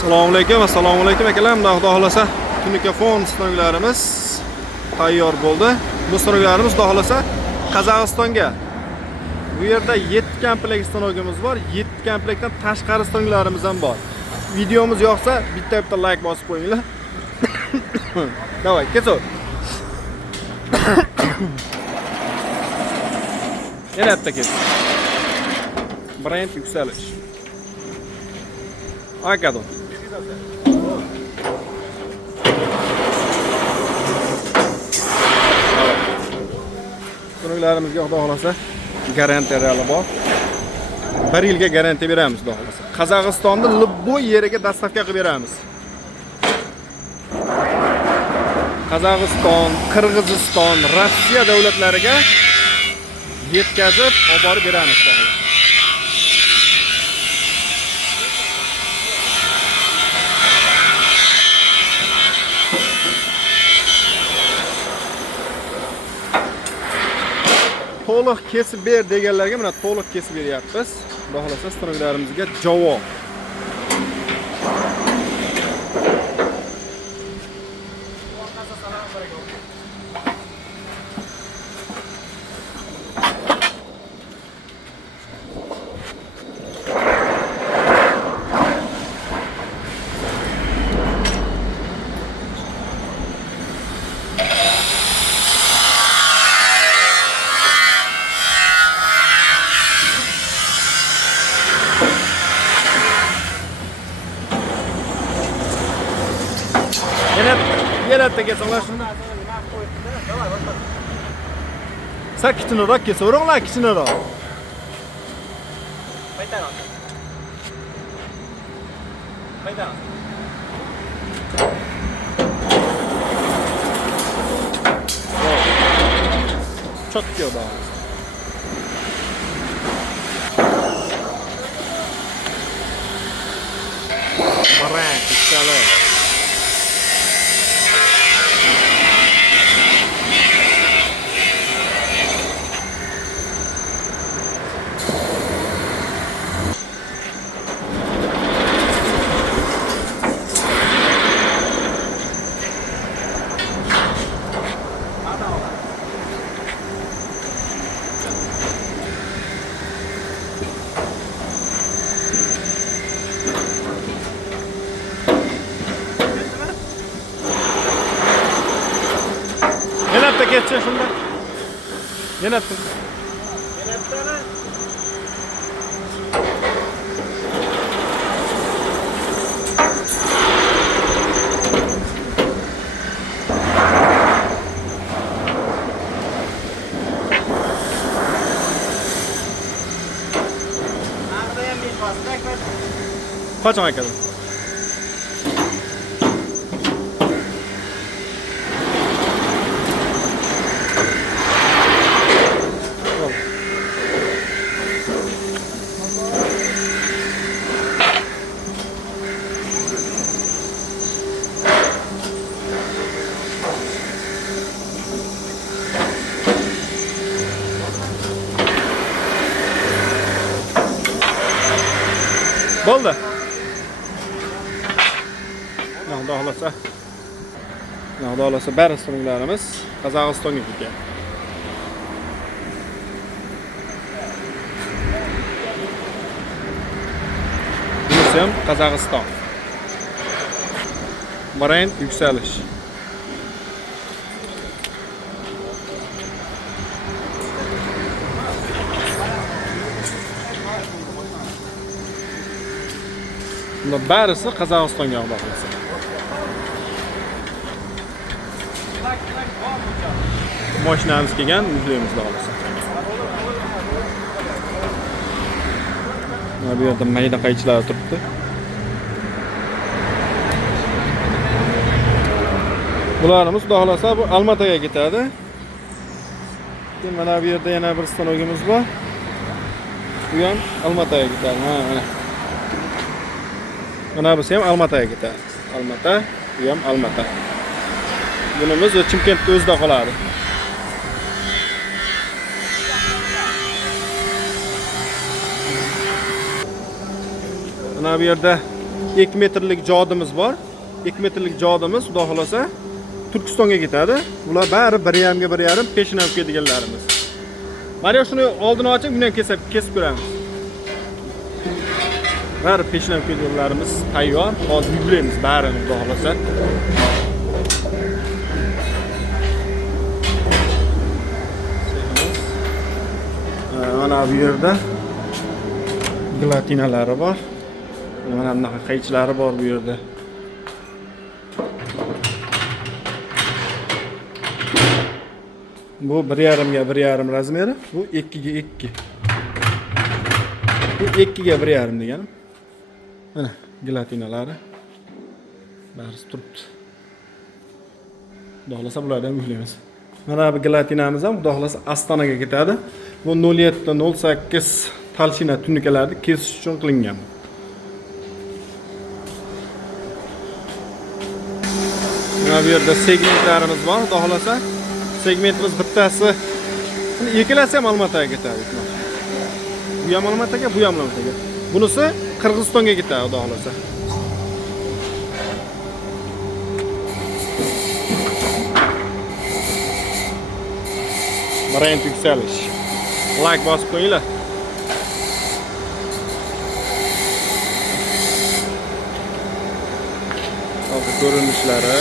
Assalomu alaykum akalar. Xudo xolasa tunikafon stonglarimiz tayyor bo'ldi. Bu stonglarimiz xudo xolasa Qozog'istonga. Bu yerda 7 komplekt stongimiz bor. 7 komplektdan tashqari stonglarimiz ham bor. Videomiz yoqsa bitta like bosib qo'yinglar. Davay, ketso. Yana bitta kes. Brend yükselish. Akadon. Stonglarimizga xudo xolasa garantiyalari bor. 1 yilga garantiya beramiz xudo xolasa. Qozog'istonda любой yeriga dostavka qilib beramiz. Qozog'iston, Qirg'iziston, Rossiya davlatlariga yetkazib olib borib beramiz xudo xolasa. To'liq kesib ber deganlarga mana to'liq kesib beryapmiz. Xudo xolasa stonglarimizga javob. Yana bitta kesinglar shuni. Sak kichikroq kesaveringlar, kichikroq. Qaytaroq. Qaytaroq. Chotki yo'da. Barak, ikkalar. Geçecek şunda. Yine yaptım. Yine yaptın mı? Kaç ay kadar? Bo'ldi. Xudo xolasa. Xudo xolasa bari stonglarimiz Qozog'istonga ketgan. Bunisi ham Qozog'iston. Brend yükselish. Bunda barisi Qozog'istonga xudo xolasa. Mashinamiz kelgan, yuzlaymiz xudo xolasa. Mana bu yerda mayda qaychilar turibdi. Bularimiz xudo xolasa bu Almataga ketadi. Mana bu yerda yana bir stongimiz bor. Bu ham Almataga ketadi. Mana. Mana bu ham Almataga ketadi. Almata, bu ham Almata. Bunimiz Chimkentda o'zida qoladi. Mana bu yerda 2 metrlik jodimiz bor. 2 metrlik jodimiz xudo xolasa Turkistonga ketadi. Ular bari 1.5 ga 1.5 peshinavka deganlarimiz. Mana shuni oldini ochib, buni ham kesib ko'ramiz. Bari peshinavka yo'llarimiz tayyor. Hozir yuklaymiz barini xudo xolasa. Mana bu yerda glatinalari bor. Mana bunaqa qaychlari bor bu yerda. Bu 1.5 ga 1.5 razmeri, bu 2 ga 2. Bu 2 ga 1.5 deganim. Mana glatinalari. Barisi turibdi. Xudo xolasa bulardan yuklaymiz. Mana bu glatinamiz ham xudo xolasa Astonaga ketadi. Bu 07 08 talshina tunikalarni kesish uchun qilingan. Mana bu yerda segmentlarimiz bor, xudo xolasa. Segmentimiz bittasi ikkalasi ham Olmaotaga ketadi. Bu ham Olmaotaga, bu ham Olmaotaga. Bunisi Qirg'izistonga ketadi, xudo xolasa. Birinchi yuksalish. Like bosib qo'yinglar. Hozir ko'rinishlari.